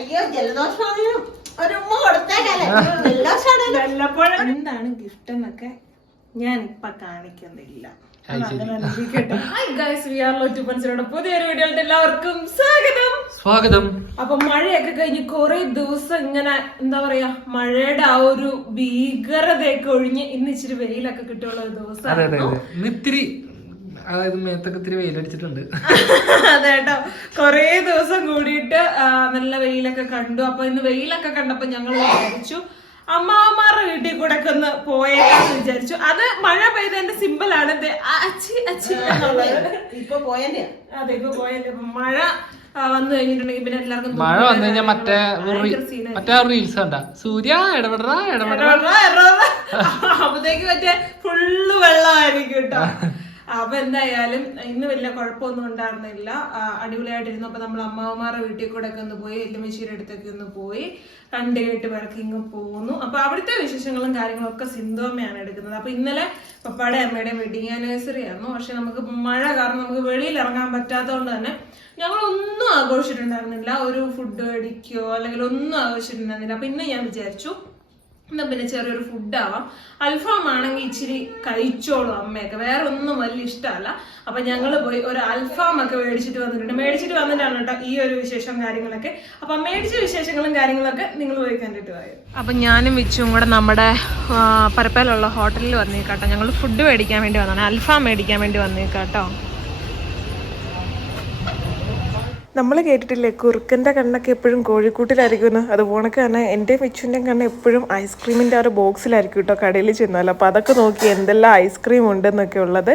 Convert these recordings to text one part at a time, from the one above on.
അയ്യോ ജലദോഷമാണ് ഒരു ഉമ്മ കൊടുത്തേക്കല്ലേ വല്ലപ്പോഴും എന്താണ് ഗിഫ്റ്റ് എന്നൊക്കെ ഞാൻ ഇപ്പൊ കാണിക്കുന്നില്ല പുതിയൊരു എല്ലാവർക്കും സ്വാഗതം. സ്വാഗതം. അപ്പൊ മഴയൊക്കെ കഴിഞ്ഞ് കുറെ ദിവസം ഇങ്ങനെ എന്താ പറയാ മഴയുടെ ആ ഒരു ഭീകരതയൊക്കെ ഒഴിഞ്ഞ് ഇന്ന് ഇച്ചിരി വെയിലൊക്കെ കിട്ടിയുള്ള ഒരു ഇന്ന് ഇത്തിരി അതായത് മേത്തൊക്കെ ഇത്തിരി വെയിലടിച്ചിട്ടുണ്ട്. അതേട്ടോ. കൊറേ ദിവസം കൂടിയിട്ട് നല്ല വെയിലൊക്കെ കണ്ടു. അപ്പൊ ഇന്ന് വെയിലൊക്കെ കണ്ടപ്പോ ഞങ്ങൾ വിചാരിച്ചു അമ്മാവന്മാരുടെ വീട്ടിൽ കൂടെ ഒക്കെ ഒന്ന് പോയേക്കാന്ന് വിചാരിച്ചു. അത് മഴ പെയ്തതിന്റെ സിമ്പിൾ ആണ് ദേ അച്ചി അച്ചി എന്നുള്ളത്. ഇപ്പൊ പോയല്ലേ അതെ ഇപ്പൊ പോയല്ലേ മഴ വന്നു കഴിഞ്ഞിട്ടുണ്ടെങ്കിൽ പിന്നെ എല്ലാവർക്കും മഴ വന്നു കഴിഞ്ഞാൽ മറ്റേ മറ്റേ റീൽസ് കണ്ട. സൂര്യ ഇടപെടാ ഇടപെടാ അപ്പത്തേക്ക് മറ്റേ ഫുള്ള് വെള്ളമായിരിക്കും കേട്ടോ. അപ്പൊ എന്തായാലും ഇന്ന് വലിയ കുഴപ്പമൊന്നും ഉണ്ടായിരുന്നില്ല. അടിപൊളിയായിട്ടിരുന്നു. അപ്പൊ നമ്മൾ അമ്മാവന്മാരുടെ വീട്ടിൽ കൂടെ ഒക്കെ ഒന്ന് പോയി എല്ലുമശ്ശേരി അടുത്തൊക്കെ ഒന്ന് പോയി രണ്ട് കേട്ട് പേർക്ക് ഇങ്ങ് പോന്നു അപ്പൊ അവിടുത്തെ വിശേഷങ്ങളും കാര്യങ്ങളും ഒക്കെ സിന്ധോമയാണ് എടുക്കുന്നത്. അപ്പൊ ഇന്നലെ പപ്പാടെ അമ്മയുടെ വെഡിങ് ആനിവേഴ്സറി ആയിരുന്നു. പക്ഷെ നമുക്ക് മഴ കാരണം നമുക്ക് വെളിയിൽ ഇറങ്ങാൻ പറ്റാത്തതുകൊണ്ട് തന്നെ ഞങ്ങൾ ഒന്നും ആഘോഷിച്ചിട്ടുണ്ടായിരുന്നില്ല. ഒരു ഫുഡ് അടിക്കോ അല്ലെങ്കിൽ ഒന്നും ആഘോഷിച്ചിട്ടുണ്ടായിരുന്നില്ല. അപ്പൊ ഇന്ന് ഞാൻ വിചാരിച്ചു എന്നാ പിന്നെ ചെറിയൊരു ഫുഡാവാം അൽഫാം ആണെങ്കിൽ ഇച്ചിരി കഴിച്ചോളൂ അമ്മയൊക്കെ. വേറെ ഒന്നും വലിയ ഇഷ്ടമല്ല. അപ്പൊ ഞങ്ങൾ പോയി ഒരു അൽഫാം ഒക്കെ മേടിച്ചിട്ട് വന്നിട്ടുണ്ട്. മേടിച്ചിട്ട് വന്നിട്ടാണ് കേട്ടോ ഈ ഒരു വിശേഷം കാര്യങ്ങളൊക്കെ. അപ്പൊ മേടിച്ച വിശേഷങ്ങളും കാര്യങ്ങളൊക്കെ നിങ്ങൾ പോയി കണ്ടിട്ട് പോയത് അപ്പൊ ഞാനും വിച്ചും കൂടെ നമ്മുടെ പരപ്പയിലുള്ള ഹോട്ടലിൽ വന്നേക്കാട്ടോ. ഞങ്ങൾ ഫുഡ് മേടിക്കാൻ വേണ്ടി വന്നതാണ്. അൽഫാം മേടിക്കാൻ വേണ്ടി വന്നേക്കാട്ടോ. നമ്മൾ കേട്ടിട്ടില്ലേ കുറുക്കന്റെ കണ്ണൊക്കെ എപ്പോഴും കോഴിക്കൂട്ടിലായിരിക്കുമെന്ന്? അതുപോണക്ക് തന്നെ എന്റെ മിച്ചുന്റെ കണ്ണ് എപ്പോഴും ഐസ്ക്രീമിന്റെ ആ ഒരു ബോക്സിലായിരിക്കും കേട്ടോ കടയിൽ ചെന്നാൽ അപ്പോൾ അതൊക്കെ നോക്കി എന്തെല്ലാം ഐസ്ക്രീം ഉണ്ടെന്നൊക്കെ ഉള്ളത്.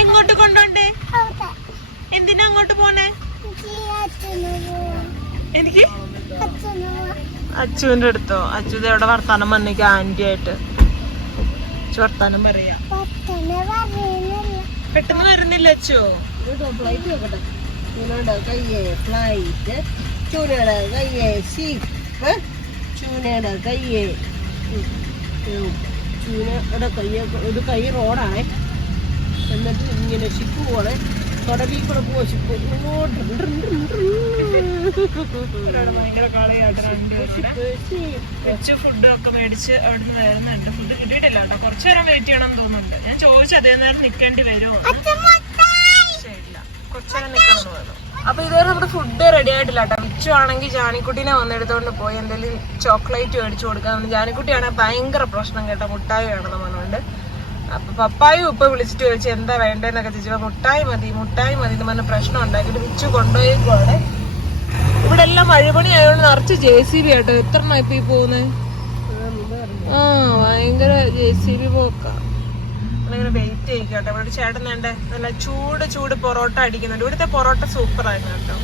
എങ്ങോട്ട് കൊണ്ടോണ്ടേ? എന്തിനാ അങ്ങോട്ട് പോണേ? എനിക്ക്? അച്ചുവിന്റെ അടുത്തോ? അച്ചു എവിടെ വർത്താനം വന്നേക്ക് ആന്റി ആയിട്ട് വർത്താനം പറയാ. പെട്ടെന്ന് വരുന്നില്ല അച്ചു. ചൂനയുടെ കയ്യെ ഫ്ലൈറ്റ് ചൂനയുടെ കയ്യെ ഷിപ്പ് ചൂനയുടെ കയ്യെ ചൂനയുടെ കയ്യെ ഒരു കൈ റോഡാണേ. എന്നിട്ട് ഇങ്ങനെ ഷിപ്പ് പോണേ. കടലിൽ കൂടെ പോവാ ഷിപ്പ്. വെച്ച് ഫുഡ് ഒക്കെ മേടിച്ച് അവിടുന്ന് വരുന്നുണ്ട്. ഫുഡ് കിട്ടിയിട്ടില്ല കേട്ടോ. കുറച്ചു നേരം വെയിറ്റ് ചെയ്യണം തോന്നുന്നുണ്ട്. ഞാൻ ചോദിച്ചു അതേ നേരം നിൽക്കേണ്ടി വരുമോ അപ്പൊ ഇതുവരെ നമ്മുടെ ഫുഡ് റെഡി ആയിട്ടില്ല കേട്ടോ വിച്ചു ആണെങ്കിൽ ജാനിക്കുട്ടീനെ വന്നെടുത്തോണ്ട് പോയി എന്തെങ്കിലും ചോക്ലേറ്റ് മേടിച്ചു കൊടുക്കാൻ ജാനിക്കുട്ടിയാണെങ്കിൽ ഭയങ്കര പ്രശ്നം കേട്ടോ. മുട്ടായി വേണമെന്ന് പറഞ്ഞുകൊണ്ട് അപ്പൊ പപ്പായും ഉപ്പ വിളിച്ചിട്ട് ചോദിച്ചു എന്താ വേണ്ടെന്നൊക്കെ ചോദിച്ചപ്പോ മുട്ടായി മതി മുട്ടായി മതി എന്ന് പറഞ്ഞ പ്രശ്നം ഉണ്ടാക്കിയിട്ട് വിച്ചു കൊണ്ടുപോയേക്കുവാണ്. ഇവിടെ എല്ലാം മഴപണി ആയതുകൊണ്ട് നിറച്ച് ജെ സി ബി ആട്ടോ. എത്ര ഇപ്പൊ പോകുന്നത് ആ ഭയങ്കര ജെ സി ബി പോക്ക. അങ്ങനെ വെയിറ്റ് ചെയ്യിക്കട്ടെ. ഇവിടെ ഒരു ചേട്ടൻ വേണ്ട നല്ല ചൂട് ചൂട് പൊറോട്ട അടിക്കുന്നുണ്ട്. ഇവിടുത്തെ പൊറോട്ട സൂപ്പർ ആയിരുന്നു കേട്ടോ.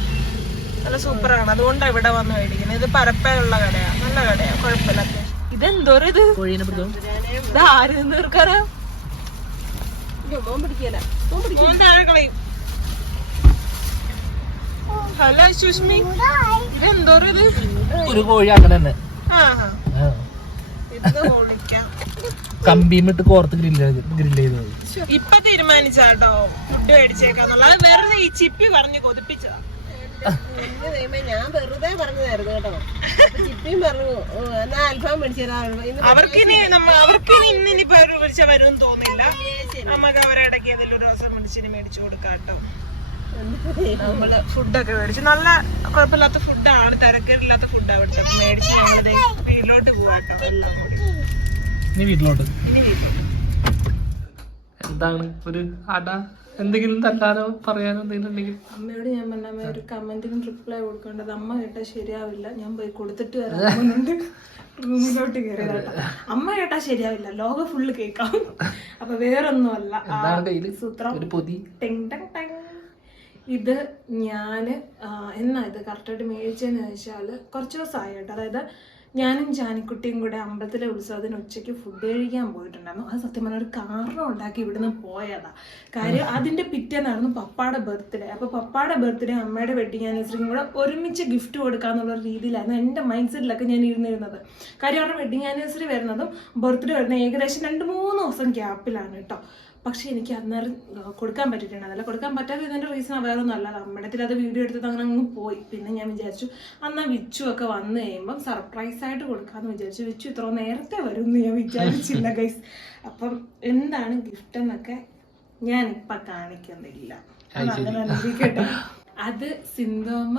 നല്ല സൂപ്പറാണ് അതുകൊണ്ടാണ് ഇവിടെ വന്ന് മേടിക്കുന്നത്. ഇത് പരപ്പയുള്ള കടയാണ് നല്ല കടയാ. കുഴപ്പമില്ല. ഇതെന്തോരം ഇത്? ഇത് ആര് ഹലോ സുഷ്മി. ഇതെന്തോരം ഇത്? ഒരു കോഴി അങ്ങനെ തന്നെ. ആ ആ. ഇത് കമ്പിമിട്ട് കോർത്ത് ഗ്രില്ല് ചെയ്തത് ഇപ്പൊ തീരുമാനിച്ചാട്ടോ ഫുഡ് മേടിച്ചേക്കാന്നുള്ളത്. വെറുതെ ഈ ചിപ്പി പറഞ്ഞ് കൊതിപ്പിച്ചതാ. ഞാൻ വെറുതെ കേട്ടോ ചിപ്പിയും പറഞ്ഞു "ഓ, എന്നാ അൽഫാം മേടിച്ചു അവർക്കിനി അവർക്കിനി തോന്നില്ല നമ്മൾ ഫുഡൊക്കെ മേടിച്ചു നല്ല കുഴപ്പമില്ലാത്ത ഫുഡാണ് തിരക്കേടില്ലാത്ത ഫുഡാണ് അവിടുത്തെ. മേടിച്ച് ഞങ്ങളിത് വീട്ടിലോട്ട് പോവാട്ടോ എല്ലാം കൂടി. ഇനി വീട്ടിലോട്ട്. എന്താണ് ഒരു അട? എന്തെങ്കിലും തല്ലാനോ പറയാനോ എന്തെങ്കിലും ഉണ്ടെങ്കിൽ. അമ്മയോട് ഞാൻ പറഞ്ഞ ഒരു കമന്റിനും റിപ്ലൈ കൊടുക്കേണ്ടത് അമ്മ കേട്ടാ ശരിയാവില്ല. ഞാൻ പോയി കൊടുത്തിട്ട് വരാറുണ്ട് റൂമിലോട്ട് കയറി അമ്മ കേട്ടാ ശരിയാവില്ല. ലോകം ഫുള്ള് കേൾക്കാം. അപ്പൊ വേറൊന്നുമല്ല. സൂത്രം. ഇത് ഞാൻ എന്നാ ഇത് കറക്റ്റായിട്ട് മേടിച്ചതെന്ന് വെച്ചാൽ കുറച്ച് ദിവസമായി കേട്ടോ. അതായത് ഞാനും ജാനിക്കുട്ടിയും കൂടെ അമ്പലത്തിലെ ഉത്സവത്തിന് ഉച്ചയ്ക്ക് ഫുഡ് കഴിക്കാൻ പോയിട്ടുണ്ടായിരുന്നു. അത് സത്യം പറഞ്ഞ ഒരു കാരണം ഉണ്ടാക്കി ഇവിടുന്ന് പോയതാ. കാര്യം അതിന്റെ പിറ്റേന്നായിരുന്നു പപ്പാടെ ബർത്ത്ഡേ അപ്പൊ പപ്പാടെ ബർത്ത്ഡേ അമ്മയുടെ വെഡിങ് ആനിവേഴ്സറിയും കൂടെ ഒരുമിച്ച് ഗിഫ്റ്റ് കൊടുക്കാന്നുള്ള രീതിയിലായിരുന്നു എന്റെ മൈൻഡ് സെറ്റിലൊക്കെ ഞാൻ ഇരുന്നിരുന്നത്. കാര്യം അവരുടെ വെഡിങ് ആനിവേഴ്സറി വരുന്നതും ബർത്ത്ഡേ വരുന്ന ഏകദേശം രണ്ട് മൂന്ന് ദിവസം ഗ്യാപ്പിലാണ് കേട്ടോ. പക്ഷെ എനിക്ക് അന്നേരം കൊടുക്കാൻ പറ്റിയിട്ടുണ്ട്. അതല്ല കൊടുക്കാൻ പറ്റാതെ ഇതിന്റെ റീസൺ വേറെ ഒന്നും അല്ല. അമ്മടത്തിൽ അത് വീഡിയോ എടുത്തത് അങ്ങനെ അങ്ങ് പോയി. പിന്നെ ഞാൻ വിചാരിച്ചു അന്ന് വിച്ചു ഒക്കെ വന്നു കഴിയുമ്പം സർപ്രൈസ് ആയിട്ട് കൊടുക്കാന്ന് വിചാരിച്ചു. വിച്ചു ഇത്ര നേരത്തെ വരും എന്ന് ഞാൻ വിചാരിച്ചില്ല ഗൈസ് അപ്പം എന്താണ് ഗിഫ്റ്റ് എന്നൊക്കെ ഞാൻ ഇപ്പൊ കാണിക്കുന്നില്ല. അത് അങ്ങനെ തന്നെ അത് സിന്തോമ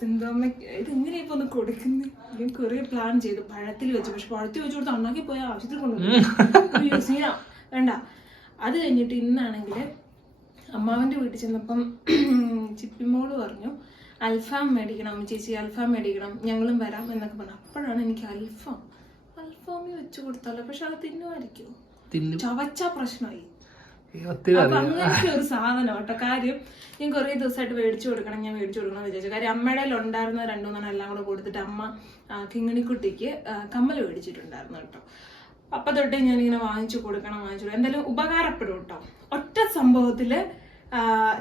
സിന്തോമ ഇത് എങ്ങനെയാ ഇപ്പൊ ഒന്ന് കൊടുക്കുന്നത് ഞാൻ കുറെ പ്ലാൻ ചെയ്തു. പഴത്തിൽ വെച്ചു. പക്ഷെ പഴത്തിൽ വെച്ചു കൊടുത്ത് അണ്ണാക്കി പോയ ആവശ്യത്തിൽ കൊണ്ടുപോയി വേണ്ട. അത് കഴിഞ്ഞിട്ട് ഇന്നാണെങ്കിൽ അമ്മാവന്റെ വീട്ടിൽ ചെന്നപ്പം ചിപ്പിമോൾ പറഞ്ഞു അൽഫാം മേടിക്കണം ചേച്ചി അൽഫാം മേടിക്കണം ഞങ്ങളും വരാം എന്നൊക്കെ പറഞ്ഞു. അപ്പോഴാണ് എനിക്ക് അൽഫാം അൽഫാമി വെച്ച് കൊടുത്താലോ? പക്ഷെ അത് തിന്നുമായിരിക്കും. തിന്നും. ചവച്ച പ്രശ്നമായി. അങ്ങനത്തെ ഒരു സാധനം കേട്ടോ. കാര്യം ഞാൻ കുറേ ദിവസമായിട്ട് മേടിച്ചു കൊടുക്കണം ഞാൻ മേടിച്ചു കൊടുക്കണം വിചാരിച്ചു. കാര്യം അമ്മയുടെ ഉണ്ടായിരുന്ന രണ്ടുമൂന്നെണ്ണം എല്ലാം കൂടെ കൊടുത്തിട്ട് അമ്മ കിങ്ങിണിക്കുട്ടിക്ക് കമ്മൽ മേടിച്ചിട്ടുണ്ടായിരുന്നു കേട്ടോ. അപ്പൊ തൊട്ടേ ഇങ്ങനെ വാങ്ങിച്ചു കൊടുക്കണം വാങ്ങിച്ചു കൊടുക്കണം എന്തായാലും ഉപകാരപ്പെടും കേട്ടോ ഒറ്റ സംഭവത്തിൽ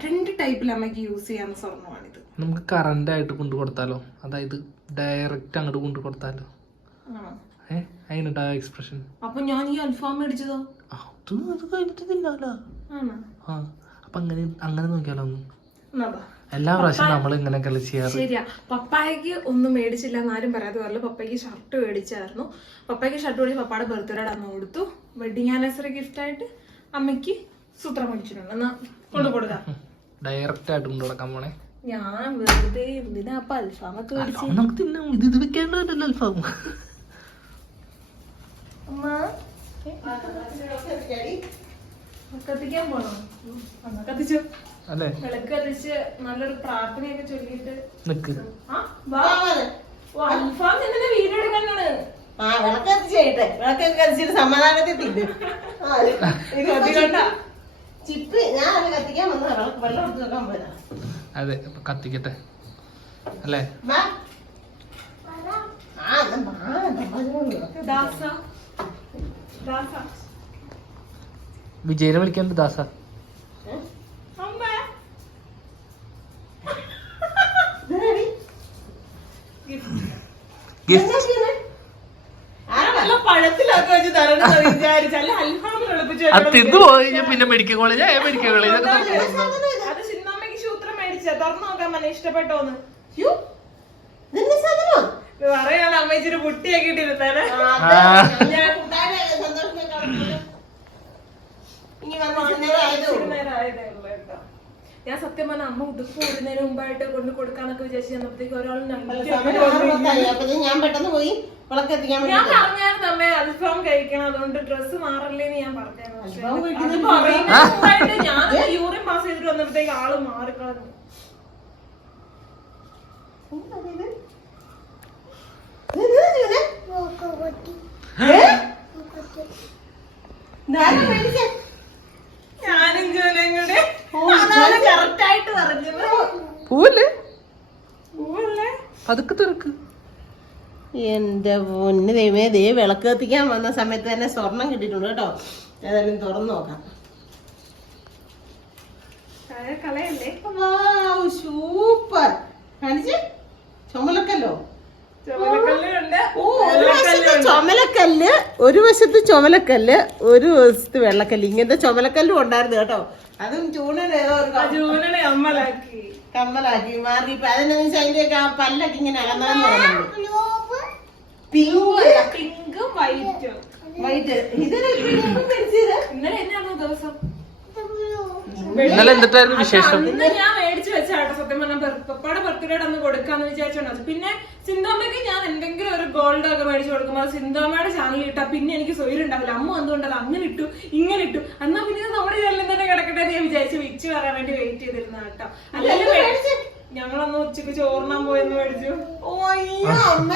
രണ്ട് ടൈപ്പിൽ അമ്മയ്ക്ക് യൂസ് ചെയ്യാവുന്ന സ്വർണമാണിത്. നമുക്ക് കറണ്ട് ആയിട്ട് കൊണ്ടു കൊടുത്താലോ? അതായത് ഡയറക്റ്റ് അങ്ങോട്ട് കൊണ്ടു കൊടുത്താലോ? എക്സ്പ്രഷൻ അപ്പൊ ഞാൻ ഈ അൽഫാം മേടിച്ചതോ? അത് അത് കഴിഞ്ഞിട്ട് തിന്നാലോ. ആണോ? ആ അപ്പൊ അങ്ങനെ അങ്ങനെ നോക്കിയാലോ ഒന്ന്? എന്നാ. എല്ലാ പ്രാവശ്യം നമ്മൾ ഇങ്ങനെ ചെയ്യാറ് ശരിയാ. പപ്പായക്ക് ഒന്നും മേടിച്ചില്ല എന്നാരും പറയാതെ പറഞ്ഞു. പപ്പയ്ക്ക് ഷർട്ട് മേടിച്ചായിരുന്നു. പപ്പയ്ക്ക് ഷർട്ട് മേടിച്ച് പപ്പയുടെ ബർത്ത്ഡേ അന്ന് കൊടുത്തു. വെഡിങ് ആനിവേഴ്സറി ഗിഫ്റ്റ് ആയിട്ട് അമ്മയ്ക്ക് സൂത്രം മേടിച്ചിട്ടുണ്ട്. എന്നാ കൊണ്ടു കൊടുക്കാം. ഡയറക്റ്റ് ആയിട്ട് കൊണ്ടു കൊടുക്കാൻ പോണേ. ഞാൻ വെറുതെ എന്തിനാ അപ്പൊ അൽഫാമൊക്കെ നമുക്ക് തിന്നാം ഇത് ഇത് വെക്കേണ്ടതല്ലോ അൽഫാം. അമ്മ കത്തിക്കാൻ പോണോ? കത്തിച്ചു? അല്ലേ? വിളക്ക് കത്തിച്ച് നല്ലൊരു പ്രാർത്ഥനയൊക്കെ ചൊല്ലിയിട്ട് നിക്ക്. ആ വാ. ഓ അൽഫാം നിന്നെ വീഡിയോ എടുക്കാനാണ്. ആ വിളക്കത്തി ചെയ്യട്ടെ വിളക്കൊക്കെ കത്തിച്ചിട്ട് സമാധാനത്തിൽ തിന്നു. ആ, ഇത് കത്തിക്കണ്ട. ചിപ്പ് ഞാൻ അത് കത്തിക്കാൻ വന്ന വിളക്ക് വെള്ളം എടുത്ത് വെക്കാൻ പോയതാ. അതെ കത്തിക്കട്ടെ. അല്ലേ? വിജയനെ വിളിക്കാണ്ട് ദാസ ഏ? അമ്മ ഇതെന്താടി? ഗിഫ്റ്റ് എന്താ ചെയ്യുന്നെ? ഞാൻ നല്ല പഴത്തിലൊക്കെ വെച്ച് തരണമെന്ന് വിചാരിച്ചല്ല അൽഫാമിൽ എളുപ്പിച്ച് അത് തിന്നു പോയി പിന്നെ മെഡിക്കൽ കോളേജ് ഏ മെഡിക്കൽ കോളേജ് ഇഷ്ടപ്പെട്ടോന്ന്? പറയാൻ അമ്മ ഇച്ചിരി പുട്ടിയൊക്കെ ഇനി വന്നു നേരം ആയതേ ഉള്ളൂ. നേരം ആയതേ ഉള്ളൂ കേട്ടോ. ഞാൻ സത്യം പറഞ്ഞ അമ്മ ഉടുപ്പ് ഇടുന്നതിന് മുമ്പായിട്ട് കൊണ്ട് കൊടുക്കാന്നൊക്കെ വിചാരിച്ചു ചെന്നപ്പോഴത്തേക്ക് ഒരാൾ ഞാൻ പെട്ടെന്ന് പോയി വിളക്കെത്തിക്കാൻ ഞാൻ പറഞ്ഞായിരുന്നു അമ്മേ അൽഫാം കഴിക്കണം. അതുകൊണ്ട് ഡ്രസ്സ് മാറല്ലേന്ന് ഞാൻ പറഞ്ഞായിരുന്നു. ഞാൻ യൂറിൻ പാസ് ചെയ്തിട്ട് വന്നപ്പോഴത്തേക്ക് ആൾ മാറിക്കളഞ്ഞു? ഞാനും ജോലിയും കൂടെ പോവല്ലേ? പതുക്കെ തുറക്ക്. എന്റെ പൊന്ന് ദൈവമേ ദേ വിളക്ക് കത്തിക്കാൻ വന്ന സമയത്ത് തന്നെ സ്വർണം കിട്ടിയിട്ടുണ്ട് കേട്ടോ. ഏതായാലും തുറന്നു നോക്കാം. സൂപ്പർ കാണിച്ചേ ചുമലക്കല്ലോ ചുമലക്കല്ലുണ്ട് ഓ ഒരു വശത്ത് ചുമലക്കല്ല് ഒരു വശത്ത് ചുമലക്കല്ല് ഒരു വശത്ത് വെള്ളക്കല്ല്. ഇങ്ങനത്തെ ചുമലക്കല്ലും ഉണ്ടായിരുന്നു കേട്ടോ. അതും ചൂണനെ ചൂണനെ ഒരു ക- ജൂണിനെ അമ്മലാക്കി കമ്മലാക്കി മാറി ഇപ്പൊ അതിനെന്ന് വെച്ചാൽ അതിന്റെ ആ പല്ലൊക്കെ ഇങ്ങനെ അകന്നാന്ന് പറയുന്നുണ്ട് പിങ്ക് പിങ്കും വൈറ്റും വൈറ്റ് ഇന്നലെ എന്നായിരുന്നു ദിവസം? ഇന്നലെ എന്തിട്ടായിരുന്നു വിശേഷം? ഞാൻ മേടിച്ചു വെച്ചാട്ടോ സത്യം പറഞ്ഞാൽ പപ്പയുടെ ബർത്ത്ഡേ ഒന്ന് കൊടുക്കാന്ന് വിചാരിച്ചോണ്ടത് പിന്നെ സിന്തോമയ്ക്ക് ഞാൻ എന്തെങ്കിലും ഒരു ഗോൾഡ് ഒക്കെ മേടിച്ചു കൊടുക്കുമ്പോൾ സിന്തോമയുടെ ചാനൽ ഇട്ടാ പിന്നെ എനിക്ക് സ്വയം ഉണ്ടാവില്ല. അമ്മ എന്തുകൊണ്ടത് അങ്ങനെ ഇട്ടു ഇങ്ങനെ ഇട്ടു. എന്നാ പിന്നെ നമ്മുടെ ചാനലിൽ തന്നെ കിടക്കട്ടെ ഞാൻ വിചാരിച്ചു വിച്ച് പറയാൻ വേണ്ടി വെയിറ്റ് ചെയ്തിരുന്ന കേട്ടോ. അല്ലെങ്കിൽ ഞങ്ങളന്ന് ഉച്ചയ്ക്ക് ചോറിനാൻ പോയെന്ന് മേടിച്ചു. ഓയ്യോ അമ്മ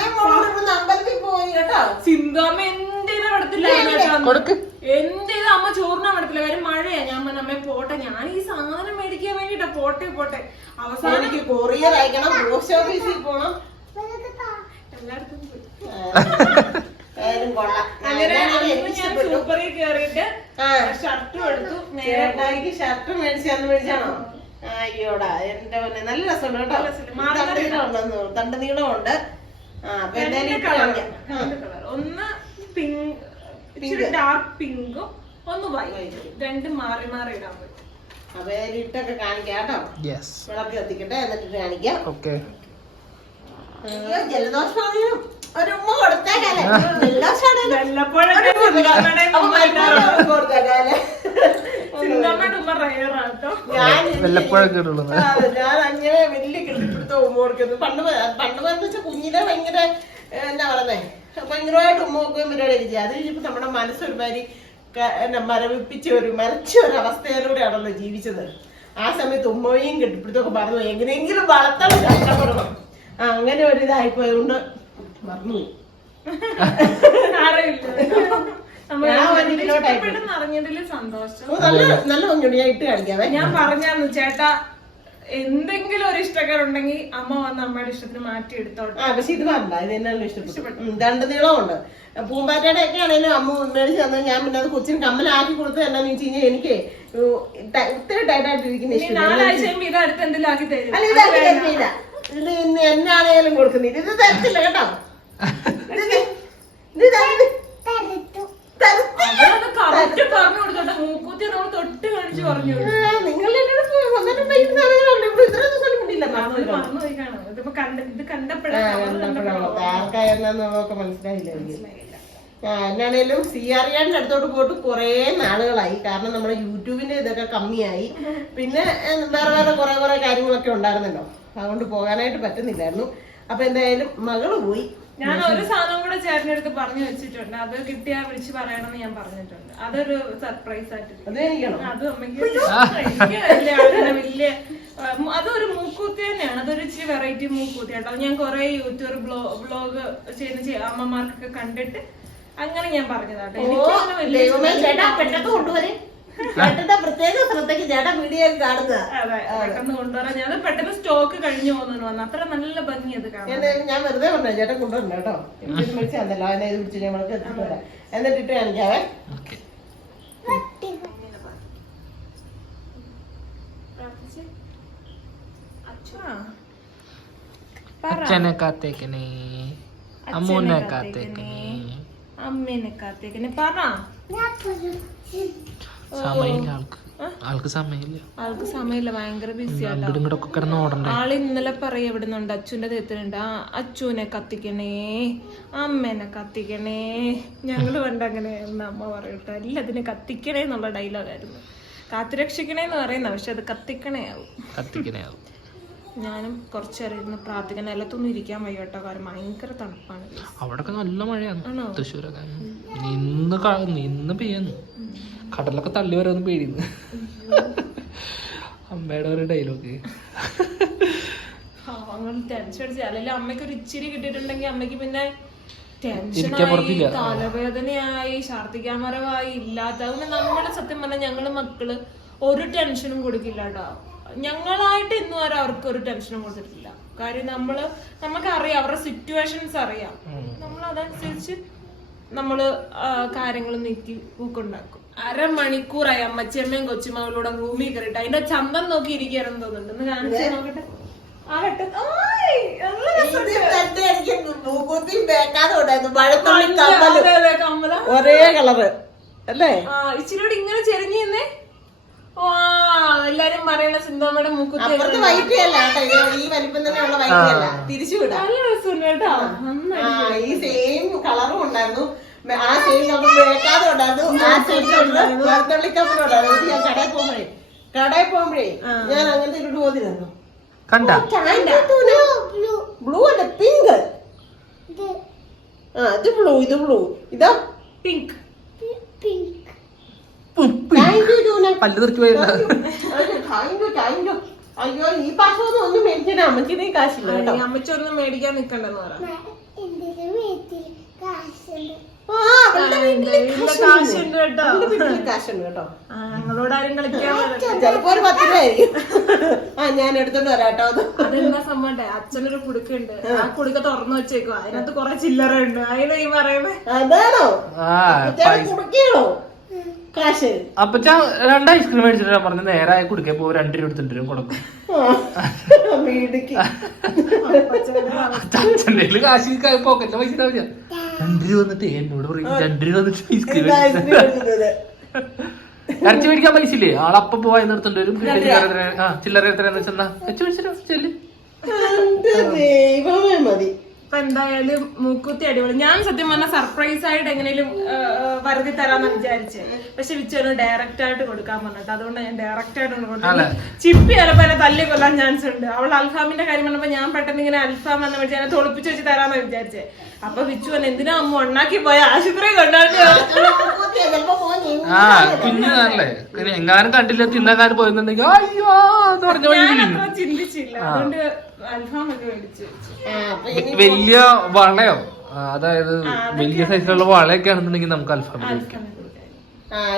അമ്പലത്തിൽ പോയി കേട്ടോ. സിന്തോമ എന്തിനാ പടത്തില്ലായിരുന്നു കേട്ടോ ചെയ്ത് അമ്മ ചോറിനാൻ പറ്റത്തില്ല കാര്യം മഴയാ. ഞാൻ നമ്മെ അമ്മേ പോട്ടെ. ഞാൻ ഈ സാധനം മേടിക്കാൻ വേണ്ടിട്ടാ പോട്ടെ പോട്ടെ. അവസാനം എനിക്ക് കൊറിയർ അയക്കണം. പോസ്റ്റ് ഓഫീസിൽ പോണം. എല്ലായിടത്തും പോയി. സൂപ്പറിൽ കേറിയിട്ട് ഷർട്ടും എടുത്തു. നേരെ ഷർട്ടും മേടിച്ചാന്ന് മേടിച്ചാണോ അയ്യോടാ എന്റെ പോലെ നല്ല രസമുണ്ട് കേട്ടോ. തണ്ട് നീളം ഉണ്ടെന്ന് തോന്നുന്നു. തണ്ട് നീളം ഉണ്ട് ആ അപ്പൊ എന്തായാലും രണ്ട് ഇട്ട് കളർ കാണിക്കാം. ആ. രണ്ട് കളർ. ഒന്ന് പിങ്ക് ഇച്ചിരി ഡാർക്ക് പിങ്കും ഒന്ന് വൈറ്റ് രണ്ടും മാറി മാറി ഇടാൻ പറ്റും. അപ്പൊ ഇട്ടൊക്കെ കാണിക്കാട്ടോ യെസ് വിളക്ക് കത്തിക്കട്ടെ എന്നിട്ട് കാണിക്കാം. ഓക്കെ ജലദോഷമാണെങ്കിലും ഒരു ഉമ്മ കൊടുത്തേക്കാലേ. വല്ലപ്പോഴൊക്കെ ഞാൻ അങ്ങനെ വലിയ കെട്ടിപ്പിടുത്ത ഉമ്മ കൊടുക്കുന്നു. പണ്ട് പണ്ട് എന്ന് വെച്ചാൽ കുഞ്ഞിനെ ഭയങ്കര എന്താ പറയുന്നേ? ഭയങ്കരമായിട്ട് ഉമ്മ വെക്കുകയും പരിപാടിയൊക്കെ ചെയ്യും അത് കഴിഞ്ഞപ്പോ നമ്മുടെ മനസ്സൊരുമാതിരി മരവിപ്പിച്ച ഒരു മരച്ച ഒരു അവസ്ഥയിലൂടെയാണല്ലോ ജീവിച്ചത്. ആ സമയത്ത് ഉമ്മയും കെട്ടിപ്പിടുത്തൊക്കെ പറഞ്ഞു എങ്ങനെയെങ്കിലും വളർത്താൻ കഷ്ടപ്പെടണം. ആ അങ്ങനെ ഒരു ഇതായിപ്പോയതുകൊണ്ട് മറന്നുപോയി. സന്തോഷം. നല്ല നല്ല ഭംഗിയുണ്ട് ഞാൻ ഇട്ട് കാണിക്കാവേ ഞാൻ പറഞ്ഞാന്ന് ചേട്ടാ എന്തെങ്കിലും ഒരു ഇഷ്ടക്കാരുണ്ടെങ്കിൽ അമ്മ വന്ന് അമ്മയുടെ ഇഷ്ടത്തിന് മാറ്റി എടുത്തോട്ടെ ആ പക്ഷെ ഇത് വേണ്ട ഇത് എന്നാലും ഇഷ്ടപ്പെട്ടു. രണ്ട് നീളമുണ്ട് പൂമ്പാറ്റയുടെ ഒക്കെ ആണെങ്കിലും അമ്മ മേടിച്ച് തന്നെ ഞാൻ പിന്നെ അത് കൊച്ചിന് കമ്മലാക്കി കൊടുത്തത് എന്നാന്ന് വെച്ച് കഴിഞ്ഞാൽ എനിക്ക് ഒത്തിരി ടൈറ്റായിട്ടിരിക്കുന്ന ഇഷ്ടമില്ല ഇത് ഇന്ന് എന്നാണേലും കൊടുക്കുന്നില്ല. ഇത് തരത്തില്ല കേട്ടോ. ഇത് ഇത് ഇത് തരത്തില്ല. കറക്റ്റ് പറഞ്ഞു കൊടുത്തോട്ടെ മൂക്കൂത്തി നമ്മൾ തൊട്ട് കാണിച്ച് പറഞ്ഞു നിങ്ങൾ എന്നാണേലും സി ഇയുടെ അടുത്തോട്ട് പോയിട്ട് കുറേ നാളുകളായി. കാരണം നമ്മുടെ യൂട്യൂബിന്റെ ഇതൊക്കെ കമ്മിയായി. പിന്നെ വേറെ വേറെ കുറെ കുറെ കാര്യങ്ങളൊക്കെ ഉണ്ടായിരുന്നല്ലോ. അതുകൊണ്ട് പോകാനായിട്ട് പറ്റുന്നില്ലായിരുന്നു. അപ്പൊ എന്തായാലും മകൾ പോയി. ഞാൻ ഒരു സാധനം കൂടെ ചേട്ടനടുത്ത് പറഞ്ഞു വെച്ചിട്ടുണ്ട്. അത് കിട്ടിയാ വിളിച്ച് പറയണമെന്ന് ഞാൻ പറഞ്ഞിട്ടുണ്ട്. അതൊരു സർപ്രൈസ് ആയിട്ട് അത് അമ്മയ്ക്ക് വലിയ അതൊരു മൂക്കൂത്തി തന്നെയാണ്. അതൊരു ഇച്ചിരി വെറൈറ്റി മൂക്കൂത്തി കേട്ടോ. ഞാൻ കുറെ യൂട്യൂബ് ബ്ലോഗ് ചെയ്യുന്ന അമ്മമാർക്കൊക്കെ കണ്ടിട്ട് അങ്ങനെ ഞാൻ പറഞ്ഞതാട്ടോ എനിക്ക് ചേട്ടന്റെ പ്രത്യേക ശ്രദ്ധയ്ക്ക് ചേട്ടൻ വീഡിയോ കാണുന്നത്. അതെ പെട്ടെന്ന് കൊണ്ടുവരാൻ. ഞാൻ പെട്ടെന്ന് സ്റ്റോക്ക് കഴിഞ്ഞു പോകുന്നു വന്നു. അത്ര നല്ല ഭംഗി അത് കാണാൻ. ഞാൻ വെറുതെ പറഞ്ഞു ചേട്ടൻ കൊണ്ടുവരണം കേട്ടോ. എനിക്ക് മേടിച്ചതല്ലോ അവനെ ഇത് പിടിച്ച് ഞമ്മൾക്ക് എത്തിച്ചു തരാം എന്നിട്ട് ഇട്ട് കാണിക്കാവേ. അച്ഛനെ? കാത്തേക്കണേ. അമ്മൂനെ കാത്തേക്കണേ. അമ്മേനെ കാത്തേക്കണേ. പറ. സമയമില്ല ആൾക്ക്. ആൾക്ക് സമയമില്ല. ആൾക്ക് സമയമില്ല ഭയങ്കര ബിസിയാണ് ഇങ്ങോട്ടൊക്കെ കിടന്ന് ഓടണ്ടേ? ആൾ ഇന്നലെ പറയ എവിടുന്നുണ്ട് അച്ഛന്റെ ദേഹത്തിനുണ്ട് ആ അച്ഛനെ കത്തിക്കണേ അമ്മേനെ കത്തിക്കണേ. ഞങ്ങൾ പണ്ട് അങ്ങനെ അമ്മ പറയട്ടെ. എല്ലാത്തിനും കത്തിക്കണേ എന്നുള്ള ഡയലോഗായിരുന്നു കാത്തുരക്ഷിക്കണേന്ന് പറയുന്ന പക്ഷെ അത് കത്തിക്കണേ ആവും. കത്തിക്കണേ ആവും. ഞാനും കുറച്ചേരം ഇരുന്ന് പ്രാർത്ഥിക്കാൻ നിലത്തൊന്നും ഇരിക്കാൻ വയ്യ കേട്ടോ കാരണം ഭയങ്കര തണുപ്പാണ്. അവിടൊക്കെ നല്ല മഴയാണ്? തൃശ്ശൂരൊക്കെ. നിന്ന് നിന്ന് പെയ്യുന്നു. കടലൊക്കെ തള്ളി വരാന്ന് പേടിയുന്നു. അമ്മയുടെ ഒരു ഡയലോഗ് അങ്ങനെ ടെൻഷൻ അടിച്ച്. അല്ലെങ്കിൽ അമ്മയ്ക്ക് ഒരു ഇച്ചിരി കിട്ടിയിട്ടുണ്ടെങ്കിൽ അമ്മയ്ക്ക് പിന്നെ ടെൻഷനായി. തലവേദനയായി ഛർദിക്കാൻ മരവായി ഇല്ലാത്ത അതുകൊണ്ട് നമ്മൾ സത്യം പറഞ്ഞാൽ ഞങ്ങൾ മക്കൾ ഒരു ടെൻഷനും കൊടുക്കില്ല കേട്ടോ ഞങ്ങളായിട്ട് ഇന്നു വരെ അവർക്ക് ഒരു ടെൻഷനും കൊടുത്തിട്ടില്ല കാര്യം നമ്മൾ നമുക്കറിയാം അവരുടെ സിറ്റുവേഷൻസ് അറിയാം. നമ്മൾ അതനുസരിച്ച് നമ്മൾ കാര്യങ്ങൾ നീക്കി പൂക്കുണ്ടാക്കും അരമണിക്കൂറായി അമ്മച്ചിയമ്മയും കൊച്ചുമകളൂടെ റൂമിൽ കയറിട്ട് അതിന്റെ ചന്തം നോക്കി ഇരിക്കാറെന്ന് തോന്നുന്നുണ്ട്. ഒന്ന് കാണിച്ചു നോക്കട്ടെ. ഒരേ കളറ്. അല്ലേ? ആ, ഇച്ചിരി കൂടി ഇങ്ങനെ ചെരിഞ്ഞു എല്ലാരും പറയണ സിന്ധമ്മയുടെ മൂക്കുത്തി അപ്പുറത്ത് വൈറ്റ് അല്ല കേട്ടോ. ഈ വലിപ്പം തന്നെയുള്ള വൈറ്റിയല്ല തിരിച്ചു വിടാം നല്ല രസമുണ്ട് കേട്ടോ. ഈ സെയിം കളറും ഉണ്ടായിരുന്നു. ആ സെയിം കളർ വേക്കാതെ ഉണ്ടായിരുന്നു. ആ സെയിം മരത്തുള്ളി കമ്മലും ഉണ്ടായിരുന്നു. ഇത് ഞാൻ കടയിൽ പോകുമ്പോഴേ കടയിൽ പോകുമ്പോഴേ ഞാൻ അങ്ങനത്തെ ഇട്ട് പോതിരുന്നു കണ്ട? ബ്ലൂ അല്ല പിങ്ക് ആ ഇത് ബ്ലൂ ഇത് ബ്ലൂ ഇതാ പിങ്ക് ജൂന പല്ല് തെറിച്ച് പോയില്ല അയ്യോ ഈ ഒന്നും മേടിച്ചിട്ട് അമ്മച്ചിനെ കാശില്ല കേട്ടോ. അമ്മച്ചി ഒന്നും മേടിക്കാൻ നിക്കണ്ടെന്ന് കാശുണ്ട്. കേട്ടോ? കാശുണ്ട് കേട്ടോ. ഞങ്ങളോട് ആരും കളിക്കാൻ. ചിലപ്പോ ഒരു പത്ത് രൂപയായിരിക്കും ആ ഞാൻ എടുത്തോണ്ട് വരാട്ടോ അതെന്താ സംഭവണ്ടേ അച്ഛനൊരു കുടുക്കുണ്ട്. ആ. കുടുക്ക തുറന്നു വെച്ചേക്കോ അതിനകത്ത് കൊറേ ചില്ലറ ഉണ്ട്. അതിന് ഈ പറയുന്നേ? അതാണോ? കുടുക്കിയാണോ? കാശ്. അപ്പൊ രണ്ട് ഐസ്ക്രീം മേടിച്ചിട്ട് ഞാൻ പറഞ്ഞു നേരെ കുടിക്കാൻ പോകും രണ്ട് രൂപ എടുത്തിട്ട് വരും കൊടുക്കും വീടിക്ക് അച്ഛന്റെ കാശ് പോക്കറ്റിലെ പൈസ ഉണ്ടാവില്ല രണ്ട് രൂപ വന്നിട്ട് എന്നോട് പറയും രണ്ട് രൂപ വന്നിട്ട് ഐസ്ക്രീം? ഇറച്ചി മേടിക്കാൻ പൈസ ഇല്ലേ? ആളപ്പം പോയി നിർത്തുണ്ട് വരും. പിന്നെ ചില്ലറ എത്രയാന്ന് വെച്ചാ ഇറച്ചി മേടിച്ചിട്ട് ചെല്ല്. ദൈവമേ മതി. അപ്പൊ എന്തായാലും മൂക്കുത്തി അടിപൊളി. ഞാൻ സത്യം പറഞ്ഞ സർപ്രൈസ് ആയിട്ട് എങ്ങനെയും വരുതി തരാന്ന് വിചാരിച്ചേ. പക്ഷെ വിച്ചൊരു ഡയറക്റ്റ് ആയിട്ട് കൊടുക്കാൻ പറഞ്ഞിട്ട് അതുകൊണ്ട് ഞാൻ ഡയറക്റ്റ് ആയിട്ട് കൊടുക്കുന്നു കൊടുക്കുന്നത് ചിപ്പി ചിലപ്പോ എന്നെ തല്ലി കൊല്ലാൻ ചാൻസ് ഉണ്ട്. അവൾ അൽഫാമിന്റെ കാര്യം പറഞ്ഞപ്പോ ഞാൻ പെട്ടെന്ന് ഇങ്ങനെ അൽഫാം എന്ന് വിളിച്ച് എന്നെ തൊളിപ്പിച്ച് വെച്ച് തരാന്ന് വിചാരിച്ചേ. അപ്പൊ വിച്ചു എന്നെ എന്തിനാ അമ്മ ഉണ്ടാക്കി പോയ? ആശുപത്രി കുഞ്ഞാണല്ലേ എങ്ങാനും കണ്ടില്ല തിന്നാൻ പോയെന്നുണ്ടെങ്കിൽ അയ്യോ എന്ന് പറഞ്ഞു ചിന്തിച്ചില്ല. അതുകൊണ്ട് വലിയ വളയോ? അതായത് വലിയ സൈസിലുള്ള വളയൊക്കെ ആണെന്നുണ്ടെങ്കിൽ നമുക്ക് അൽഫാം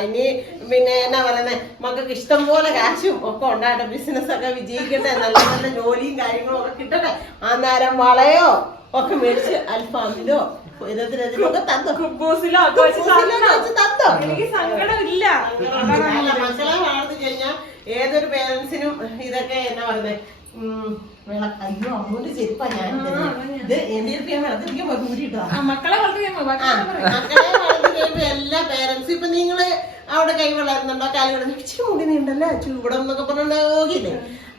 ഇനി പിന്നെ എന്നാ പറയുന്നത് മക്കൾക്ക് ഇഷ്ടം പോലെ കാശും ഒക്കെ ഉണ്ടാകട്ടെ. ബിസിനസ് ഒക്കെ വിജയിക്കട്ടെ. നല്ല നല്ല ജോലിയും കാര്യങ്ങളും ഒക്കെ കിട്ടട്ടെ. അന്നേരം വളയോ ഒക്കെ മേടിച്ച് അൽഫാമിലോ ഏതൊരു പേരൻസിനും ഇതൊക്കെ എന്നാ പറയുന്നത് അയ്യോ അമ്മൂന്റെ ചെരുപ്പാ ഞാൻ. ഇത് ഊരിട്ടോ മക്കളെ വളർത്തി എല്ലാ പേരൻസും ഇപ്പൊ നിങ്ങൾ അവിടെ കൈ വളരുന്നുണ്ടോ കാലി വളർന്നു ഇച്ചിരി മുടി നീണ്ടല്ലേ? ചൂടം എന്നൊക്കെ പറഞ്ഞോണ്ട് നോക്കിയില്ലേ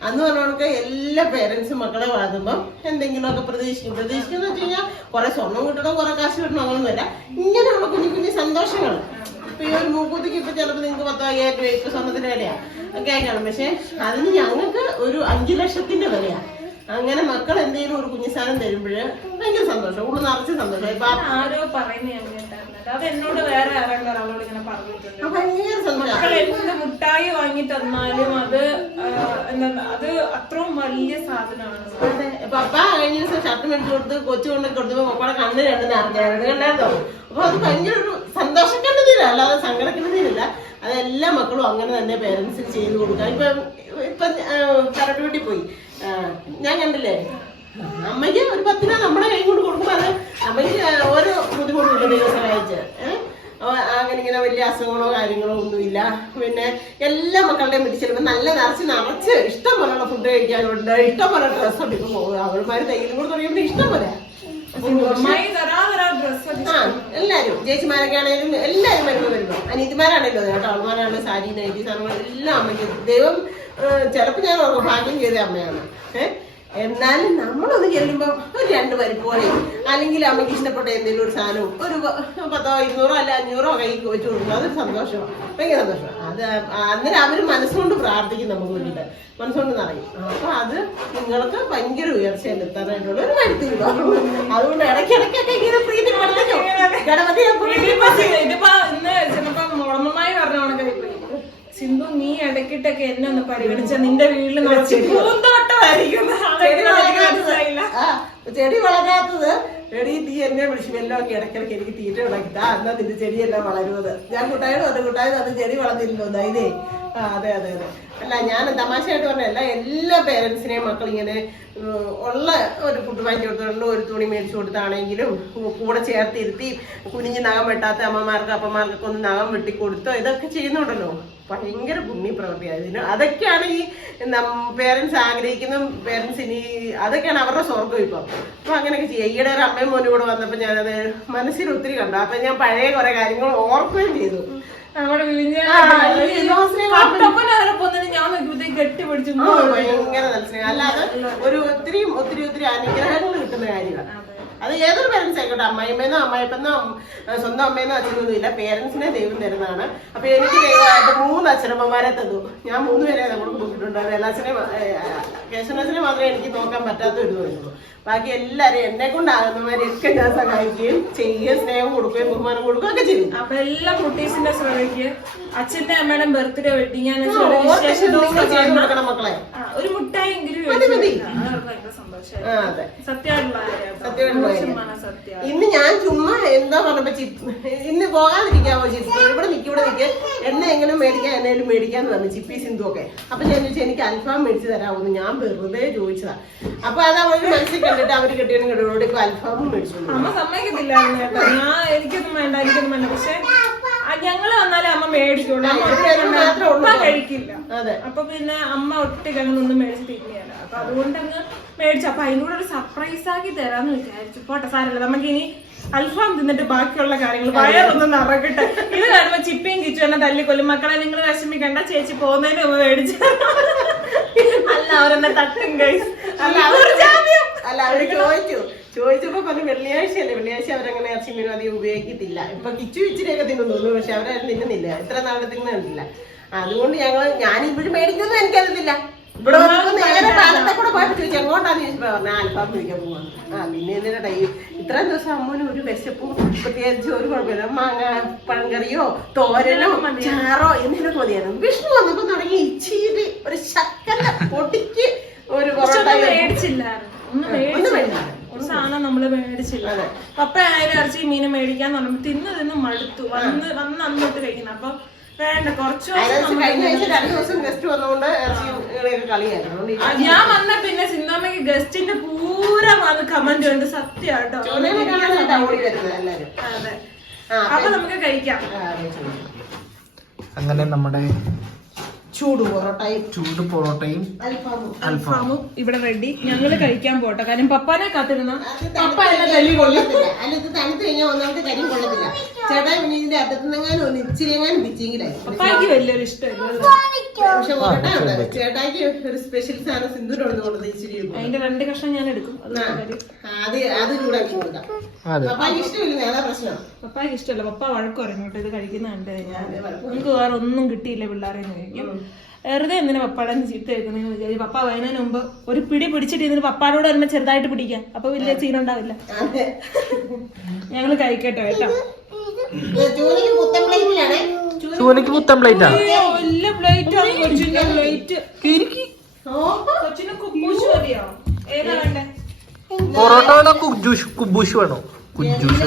അന്ന് പറഞ്ഞവർക്ക് എല്ലാ പേരൻസും മക്കളെ വളർത്തുമ്പോ എന്തെങ്കിലുമൊക്കെ പ്രതീക്ഷിക്കും. പ്രതീക്ഷിക്കുന്ന വെച്ച് കഴിഞ്ഞാൽ കുറെ സ്വർണം കിട്ടണം കുറെ കാശ് കിട്ടണം അങ്ങനൊന്നുമില്ല ഇങ്ങനെയുള്ള കുഞ്ഞു കുഞ്ഞു സന്തോഷങ്ങൾ ഇപ്പൊ ഈ ഒരു മൂക്കൂത്തിക്ക് ഇപ്പൊ ചിലപ്പോ നിങ്ങൾക്ക് പത്തോ അയ്യായിരം രൂപ ഇപ്പൊ സ്വർണത്തിന്റെ വിലയാ. ഒക്കെ ആയിക്കാണും പക്ഷെ അതിന് ഞങ്ങൾക്ക് ഒരു അഞ്ചു ലക്ഷത്തിന്റെ വിലയാ. അങ്ങനെ മക്കൾ എന്തെങ്കിലും ഒരു കുഞ്ഞു സാധനം തരുമ്പോഴ് ഭയങ്കര സന്തോഷം. ഉള്ളു നിറച്ച് സന്തോഷം. ആരോ അത് എന്നോട് വേറെ ഇങ്ങനെ പറഞ്ഞിട്ടുണ്ട്. ആ ഭയങ്കര സന്തോഷം. എന്ത് മുട്ടായി വാങ്ങി തന്നാലും അത് അത് അത്രയും വലിയ സാധനമാണ്. പപ്പ കഴിഞ്ഞ ദിവസം ഷർട്ട് മേടിച്ചു കൊടുത്ത് കൊച്ചു കൊണ്ടൊക്കെ കൊടുത്തപ്പോ പപ്പയുടെ കണ്ണ് രണ്ട് നിറഞ്ഞായിരുന്നു. കണ്ടായിരുന്നോ? അപ്പൊ അത് ഭയങ്കര ഒരു അല്ലാതെ സങ്കടക്കെണ്ണതില്ല അതെല്ലാ മക്കളും അങ്ങനെ തന്നെ പേരൻസിന് ചെയ്ത് കൊടുക്കാം ഇപ്പൊ ഇപ്പൊ കരട്ടുവെട്ടി പോയി. ഞാൻ കണ്ടില്ലേ? അമ്മയ്ക്ക് ഒരു പത്തിന നമ്മുടെ കൈ കൊണ്ട് കൊടുക്കുമ്പോ അത് അമ്മയ്ക്ക് ഓരോ ബുദ്ധിമുട്ടുണ്ട് ദൈവം സഹായിച്ച് അങ്ങനെ ഇങ്ങനെ വലിയ അസുഖങ്ങളോ കാര്യങ്ങളോ ഒന്നുമില്ല. പിന്നെ എല്ലാ മക്കളുടെയും പിടിച്ചെടുക്കുമ്പോൾ നല്ല നിറച്ച് നിറച്ച് ഇഷ്ടം പോലെയുള്ള ഫുഡ് കഴിക്കാനുണ്ട്. ഇഷ്ടം പോലെ ഡ്രസ്സ് എടുക്കുമ്പോൾ ഇപ്പൊ അവൾമാര് തയ്യലും കൂടെ തുടങ്ങിയപ്പോൾ ഇഷ്ടം പോലെ. ആ എല്ലാരും ചേച്ചിമാരൊക്കെ ആണെങ്കിലും എല്ലാരും വരുമ്പോ വരുമ്പോ. അനീതിമാരാണല്ലോ കേട്ടോ അവൾമാരാണ് സാരി നൈറ്റി സാധനങ്ങൾ എല്ലാം അമ്മയ്ക്ക്. ദൈവം ചിലപ്പോ ഞാൻ ഓർക്കും ഭാഗ്യം ചെയ്ത അമ്മയാണ്. ഏഹ് എന്നാലും നമ്മളൊന്ന് ചെല്ലുമ്പോ ഒരു രണ്ട് പോലെ അല്ലെങ്കിൽ അമ്മയ്ക്ക് ഇഷ്ടപ്പെട്ട എന്തെങ്കിലും ഒരു സാധനവും ഒരു പത്തോ ഇരുന്നൂറോ അല്ല അഞ്ഞൂറോ കൈക്ക് വെച്ച് കൊടുക്കുന്നത് അതൊരു സന്തോഷമാണ്. ഭയങ്കര സന്തോഷം അത് അന്നേരം അവർ മനസ്സുകൊണ്ട് പ്രാർത്ഥിക്കും നമുക്ക് വേണ്ടിയിട്ട്. മനസ്സുകൊണ്ട് നിറയും. അപ്പൊ അത് നിങ്ങൾക്ക് ഭയങ്കര ഉയർച്ചയിൽ എത്താനായിട്ടുള്ള ഒരു കരുത്തില്ല അതുകൊണ്ട് ഇടയ്ക്കിടയ്ക്കൊക്കെ ഇങ്ങനെ പ്രീതി പറഞ്ഞു ഗണപതി ഇതിപ്പോ സി- ഇതിപ്പോ ഇന്ന് ചിലപ്പോ മുളമ്മമായി പറഞ്ഞ കണക്കായി പോയി. സിന്ധു നീ ഇടയ്ക്കിട്ടൊക്കെ എന്നെ ഒന്ന് പരിഗണിച്ച നിന്റെ വീട്ടിൽ പൂന്തോട്ടമായിരിക്കും. ചെടി വളരാത്തത്. എടി നീ എന്നെ വിളിച്ചു വെല്ലമൊക്കെ ഇടയ്ക്കിടയ്ക്ക് എനിക്ക് തീറ്റ വിളക്കിട്ടാ എന്നാ നിന്റെ ചെടിയെല്ലാം വളരുന്നത്. ഞാൻ കൂട്ടായോ അത് കൂട്ടായോ അത് ചെടി ദൈനേ ആ അതെ അതെ അതെ. അല്ല ഞാൻ തമാശയായിട്ട് പറഞ്ഞല്ല എല്ലാ പേരൻസിനെയും മക്കൾ ഇങ്ങനെ ഉള്ള ഒരു ഫുഡ് വാങ്ങി കൊടുത്തിട്ടുണ്ട് ഒരു തുണി മേടിച്ചു കൊടുത്താണെങ്കിലും കൂടെ ചേർത്തിരുത്തി കുനിഞ്ഞ് നഖം വെട്ടാത്ത അമ്മമാർക്ക് അപ്പമാർക്കൊക്കെ ഒന്ന് നഖം വെട്ടി കൊടുത്തോ ഇതൊക്കെ ചെയ്യുന്നുണ്ടല്ലോ. ഭയങ്കര പുണ്യ പ്രവൃത്തിയായിരുന്നു അതൊക്കെയാണ് ഈ പേരൻസ് ആഗ്രഹിക്കുന്ന പേരൻസ് ഇനി അതൊക്കെയാണ് അവരുടെ സ്വർഗം ഇപ്പൊ. അപ്പൊ അങ്ങനെയൊക്കെ ചെയ്യാം. ഈയിടെ ഒരു അമ്മയും മോനും കൂടെ വന്നപ്പോ ഞാനത് മനസ്സിൽ ഒത്തിരി കണ്ടു. അപ്പൊ ഞാൻ പഴയ കുറെ കാര്യങ്ങൾ ഓർക്കുകയും ചെയ്തു. നമ്മുടെ വിഴിഞ്ഞ ഞാൻ ഭയങ്കര അല്ലാതെ ഒരു ഒത്തിരി ഒത്തിരി ഒത്തിരി അനുഗ്രഹങ്ങൾ കിട്ടുന്ന കാര്യമാണ്. അത് ഏതൊരു പേരൻസ് ആയിക്കോട്ടെ അമ്മായിമ്മേന്നോ അമ്മായിപ്പെന്നോ സ്വന്തം അമ്മേന്നോ അച്ഛനൊന്നും ഇല്ല. പേരൻസിനെ ദൈവം തരുന്നതാണ്. അപ്പൊ എനിക്ക് ദൈവമായിട്ട് മൂന്ന് അച്ഛനമ്മമാരെ തന്നു. ഞാൻ മൂന്ന് പേരെ നമ്മൾ നോക്കിയിട്ടുണ്ട് വേലാസിനെ കേശവനാസിനെ മാത്രമേ എനിക്ക് നോക്കാൻ പറ്റാത്ത ഒരു ബാക്കി എല്ലാവരും എന്നെ കൊണ്ടാകുന്നവരെയൊക്കെ ഞാൻ സഹായിക്കുകയും ചെയ്യുകയും സ്നേഹം കൊടുക്കുകയും ബഹുമാനം കൊടുക്കുകയും ഒക്കെ ചെയ്യും. അപ്പൊ എല്ലാ കുട്ടീസിന്റെ ശ്രമയ്ക്ക് അച്ഛന്റെ അമ്മയുടെ ബർത്ത്ഡേ വെഡിങ് ഞാൻ ഒരു മുട്ടായി എങ്കിലും ഇന്ന് ഞാൻ ചുമ്മാ എന്താ പറഞ്ഞപ്പോ ചിപ്പ് ഇന്ന് പോകാതിരിക്കാവോ ചിപ്പ്? ഇവിടെ നിൽക്കി ഇവിടെ നിൽക്കുക എന്നെ എങ്ങനെ മേടിക്കാൻ എന്നെങ്കിലും മേടിക്കാന്ന് പറഞ്ഞു ചിപ്പി സിന്ധു ഒക്കെ. അപ്പൊ ഞാൻ ചോദിച്ചു എനിക്ക് അൽഫാം മേടിച്ച് തരാമെന്ന് ഞാൻ വെറുതെ ചോദിച്ചതാ. അപ്പൊ അത് അവർ മനസ്സിൽ കണ്ടിട്ട് അവർ കെട്ടിയാണ് കിട്ടും അൽഫാമും മേടിച്ചു അമ്മ സമ്മതിക്കത്തില്ലായിരുന്നു കേട്ടോ. ഞാൻ എനിക്കൊന്നും വേണ്ട എനിക്കൊന്നും വേണ്ട. പക്ഷെ ഞങ്ങൾ വന്നാലേ അമ്മ മേടിക്കുള്ളൂ. അമ്മ ഇത് മാത്രമേ ഉള്ളൂ. കഴിക്കില്ല. അപ്പൊ പിന്നെ അമ്മ ഒട്ടി അങ്ങനെ ഒന്നും മേടിച്ച് അപ്പൊ അതുകൊണ്ട് അങ്ങ് മേടിച്ചു. അപ്പൊ അതിനോട് ഒരു സർപ്രൈസ് ആക്കി തരാന്ന് വിചാരിച്ചു. പോട്ടെ സാരല്ല. നമുക്ക് ഇനി അൽഫാം തിന്നിട്ട് ബാക്കിയുള്ള കാര്യങ്ങൾ വയറൊന്നും നിറക്കട്ടെ ഇത് കാണുമ്പോ ചിപ്പിയും കിച്ചു എന്നെ തല്ലിക്കൊല്ലും. മക്കളെ നിങ്ങൾ വിഷമിക്കണ്ട. ചേച്ചി പോകുന്നതിന് മുമ്പ് മേടിച്ചു അല്ല അവരെന്നെ തട്ടും കൈ അല്ല അവർ അല്ല അവർ ചോദിച്ചു. ചോദിച്ചപ്പോ പറഞ്ഞു വെള്ളിയാഴ്ച അല്ലേ വെള്ളിയാഴ്ച അവരങ്ങനെ ഇറച്ചി മീനും അധികം ഉപയോഗിക്കത്തില്ല. ഇപ്പൊ കിച്ചു ഇച്ചിരിയൊക്കെ തിന്നുന്നു പക്ഷെ അവരാരും തിന്നുന്നില്ല. എത്ര നാളെ തിന്നുന്നില്ല അതുകൊണ്ട് ഞങ്ങൾ ഞാൻ ഇവിടെ മേടിക്കുന്നത് എനിക്കറിയത്തില്ല. ഇവിടെ നേരെ കാലത്തെ കൂടെ പോയപ്പോ ചോദിച്ചു എങ്ങോട്ടാന്ന് ചോദിച്ചപ്പോ പറഞ്ഞു അൽഫാം മേടിക്കാൻ പോവാണ് ആ പിന്നെ എന്തിനാ ഇത്രയും ദിവസം അമ്മൂന് ഒരു വിശപ്പും പ്രത്യേകിച്ച് ഒരു കുഴപ്പമില്ല. മാങ്ങ പഴങ്കറിയോ തോരനോ ചാറോ എന്തെങ്കിലും മതിയായിരുന്നു. വിഷ്ണു വന്നപ്പോ തുടങ്ങി ഇച്ചിരി ഒരു ശക്കല പൊട്ടിക്ക് ഒരു പൊറോട്ട മേടിച്ചില്ലായിരുന്നു. ഒന്നും മേടിച്ചില്ല. ഒരു സാധനം നമ്മൾ മേടിച്ചില്ല പപ്പ ആയാലും ഇറച്ചി മീനും മേടിക്കാൻ പറഞ്ഞു തിന്ന് തിന്ന് മടുത്തു. വന്ന് വന്ന് അന്നോട്ട് കഴിക്കുന്നു. അപ്പൊ വേണ്ട കുറച്ച് ഞാൻ വന്ന പിന്നെ സിന്ധാമയ്ക്ക് ഗസ്റ്റിന്റെ പൂര വന്ന് കമന്റ് ഉണ്ട് സത്യമാട്ടോ അതെ. ആ, അപ്പൊ നമുക്ക് കഴിക്കാം. അങ്ങനെ നമ്മുടെ ചൂട് പൊറോട്ടയും. ചൂട് പൊറോട്ടയും അൽഫാമും. അൽഫാമും. ഇവിടെ റെഡി ഞങ്ങൾ കഴിക്കാൻ പോട്ടെ. കാര്യം പപ്പാനെ കാത്തിരുന്ന? പപ്പ എന്നെ തല്ലി കൊള്ളത്തില്ല. അല്ല ഇത് തണുത്ത് കഴിഞ്ഞാൽ ഒന്നാമത്തെ കാര്യം കൊള്ളത്തില്ല. ചേട്ടാ ഇതിന്റെ അറ്റത്തുനിന്നെങ്ങാനും ഒന്ന് ഇച്ചിരി എങ്ങാനും പിച്ചെങ്കിലായി പപ്പായ്ക്ക് വലിയൊരു ഇഷ്ടമില്ല പക്ഷെ ചേട്ടായിക്ക് ഒരു സ്പെഷ്യൽ സാധനം സിന്ധുരം കൊണ്ടത് ഇച്ചിരി. അതിന്റെ രണ്ട് കഷ്ണം ഞാൻ എടുക്കും. അത് അത് ചൂടാക്കി കൊടുക്കാം. ഇഷ്ടമില്ല അതാ പ്രശ്നം പപ്പായ്ക്ക് ഇഷ്ടമല്ല. പപ്പ വഴക്ക് കേട്ടോ ഇത് കഴിക്കുന്ന കണ്ട് കഴിഞ്ഞാൽ നമുക്ക് വേറെ ഒന്നും കിട്ടിയില്ല പിള്ളേരെ കഴിക്കും വെറുതെ എന്തിനാ പപ്പാടെ ചീത്ത കേൾക്കുന്നതെന്ന് വിചാരിച്ചു പപ്പ വൈകുന്നതിന് മുമ്പ് ഒരു പിടി പിടിച്ചിട്ട് ഇതിന് പപ്പാടോട് തന്നെ ചെറുതായിട്ട് പിടിക്കാം. അപ്പൊ വലിയ സീനുണ്ടാവില്ല അതെ. ഞങ്ങൾ കഴിക്കട്ടെ കേട്ടോ. ജോലിക്ക് പുത്തൻ പ്ലേറ്റിലാണേ ചൂനക്ക് പുത്തൻ പ്ലേറ്റാ പ്ലേറ്റ് പ്ലേറ്റ് പൊറോട്ട വേണോ? കുജൂഷ് കുബൂഷ് വേണോ? കുജൂഷ്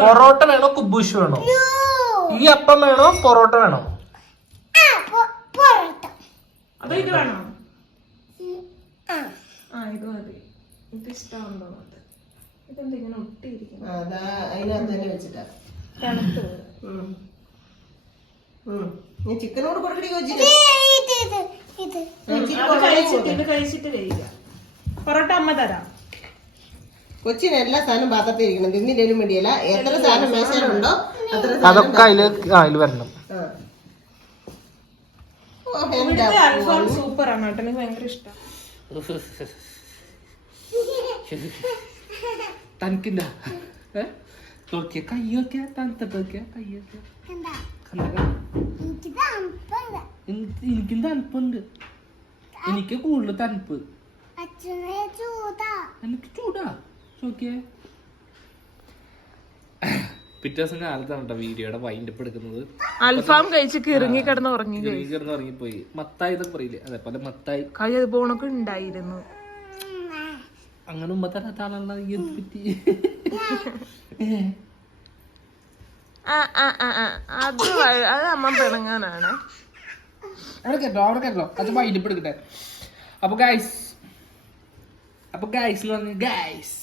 പൊറോട്ട വേണോ? കുബൂസ് വേണോ? ഈ അപ്പം വേണോ പൊറോട്ട വേണോ? അതോ ഇത് വേണോ? ആ. ഇത് മതി. ഇത് ഇഷ്ടമുണ്ടോ അത് ഇതെന്താ ഇങ്ങനെ ഒട്ടിയിരിക്കുന്നു? അതാ അതിനകത്ത് തന്നെ വെച്ചിട്ടാ. തണുത്ത് ചിക്കനോട് ഇത് കഴിച്ചിട്ട് പൊറോട്ട അമ്മ തരാം. കൊച്ചിന് എല്ലാ സാധനം പാത്രത്തിരിക്കണം തിന്നില്ലേലും വേണ്ടിയല്ല. എത്ര സാധനം മേശയിലുണ്ടോ? അതൊക്കെ അതിൽ ആ, അതിൽ വരണം. സൂപ്പർ ആണ് കേട്ടോ. എനിക്ക് ഭയങ്കര ഇഷ്ടം. തനിക്കില്ല നോക്കിയ കയ്യൊക്കെ? തണുത്തിട്ടൊക്കെ കയ്യൊക്കെ? എനിക്കും തണുപ്പുണ്ട് എനിക്ക് കൂടുതൽ തണുപ്പ്. എനിക്ക് ചൂടാ. നോക്കിയേ പിറ്റേ ദിവസം കാലത്താണ് കേട്ടോ വീഡിയോയുടെ വൈൻഡപ്പ് എടുക്കുന്നത്. അൽഫാം കഴിച്ച് കിറങ്ങി കിടന്ന് ഉറങ്ങി കിടന്ന് ഉറങ്ങിപ്പോയി. മത്തായി ഇതൊക്കെ പറയില്ലേ? അതേപോലെ മത്തായി. കൈ അത് പോണൊക്കെ ഉണ്ടായിരുന്നു. അങ്ങനെ ഉമ്മ തരാത്ത ആളാണ് എന്ത് പറ്റി? ആ ആ ആ ആ. അത് വ- അത് അമ്മ പിണങ്ങാനാണ്. അവിടെ കേട്ടോ അവിടെ കേട്ടോ. അത് വൈൻഡപ്പ് എടുക്കട്ടെ. അപ്പൊ ഗൈസ് അപ്പൊ ഗൈസ്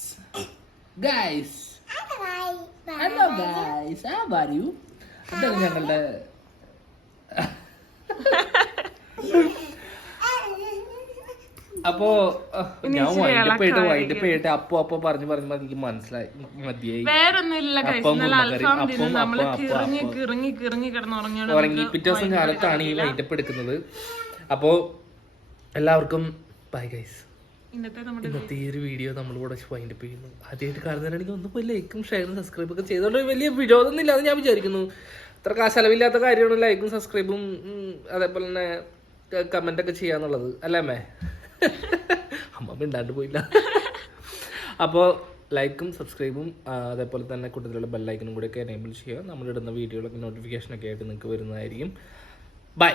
ഗൈസ് അതാണ് ഞങ്ങളുടെ അപ്പോ ഞാൻ വൈകിട്ട് വൈകിട്ട് ചെയ്തിട്ട് അപ്പൊ അപ്പൊ പറഞ്ഞു പറഞ്ഞു എനിക്ക് മനസ്സിലായി. മതിയായി. ഉറങ്ങി പിറ്റേ ദിവസം കാലത്താണ് ഈ വൈകിട്ട് എടുക്കുന്നത്. അപ്പോ എല്ലാവർക്കും ബൈ ഗൈസ് ഇന്നത്തെ നമ്മുടെ ഈ ഒരു വീഡിയോ നമ്മളിവിടെ വൈൻഡപ്പ് ചെയ്യുന്നു. ആദ്യമായിട്ട് കാണുന്നവരാണെങ്കിൽ ഒന്ന് പോയി ലൈക്കും ഷെയറും സബ്സ്ക്രൈബ് ഒക്കെ ചെയ്തോണ്ട് വലിയ വിരോധമൊന്നും ഇല്ലാന്ന് ഞാൻ വിചാരിക്കുന്നു. അത്ര കാശലവില്ലാത്ത കാര്യമാണ് ലൈക്കും സബ്സ്ക്രൈബും അതേപോലെ തന്നെ കമന്റ് ഒക്കെ ചെയ്യാന്നുള്ളത്. അല്ലേ അമ്മേ? അമ്മ മിണ്ടാണ്ട് പോയില്ല. അപ്പോൾ ലൈക്കും സബ്സ്ക്രൈബും അതേപോലെ തന്നെ കൂട്ടത്തിലുള്ള ബെല്ലൈക്കനും കൂടെ ഒക്കെ എനേബിൾ ചെയ്യുക. നമ്മളിടുന്ന വീഡിയോകളൊക്കെ നോട്ടിഫിക്കേഷനൊക്കെ ആയിട്ട് നിങ്ങൾക്ക് വരുന്നതായിരിക്കും. ബൈ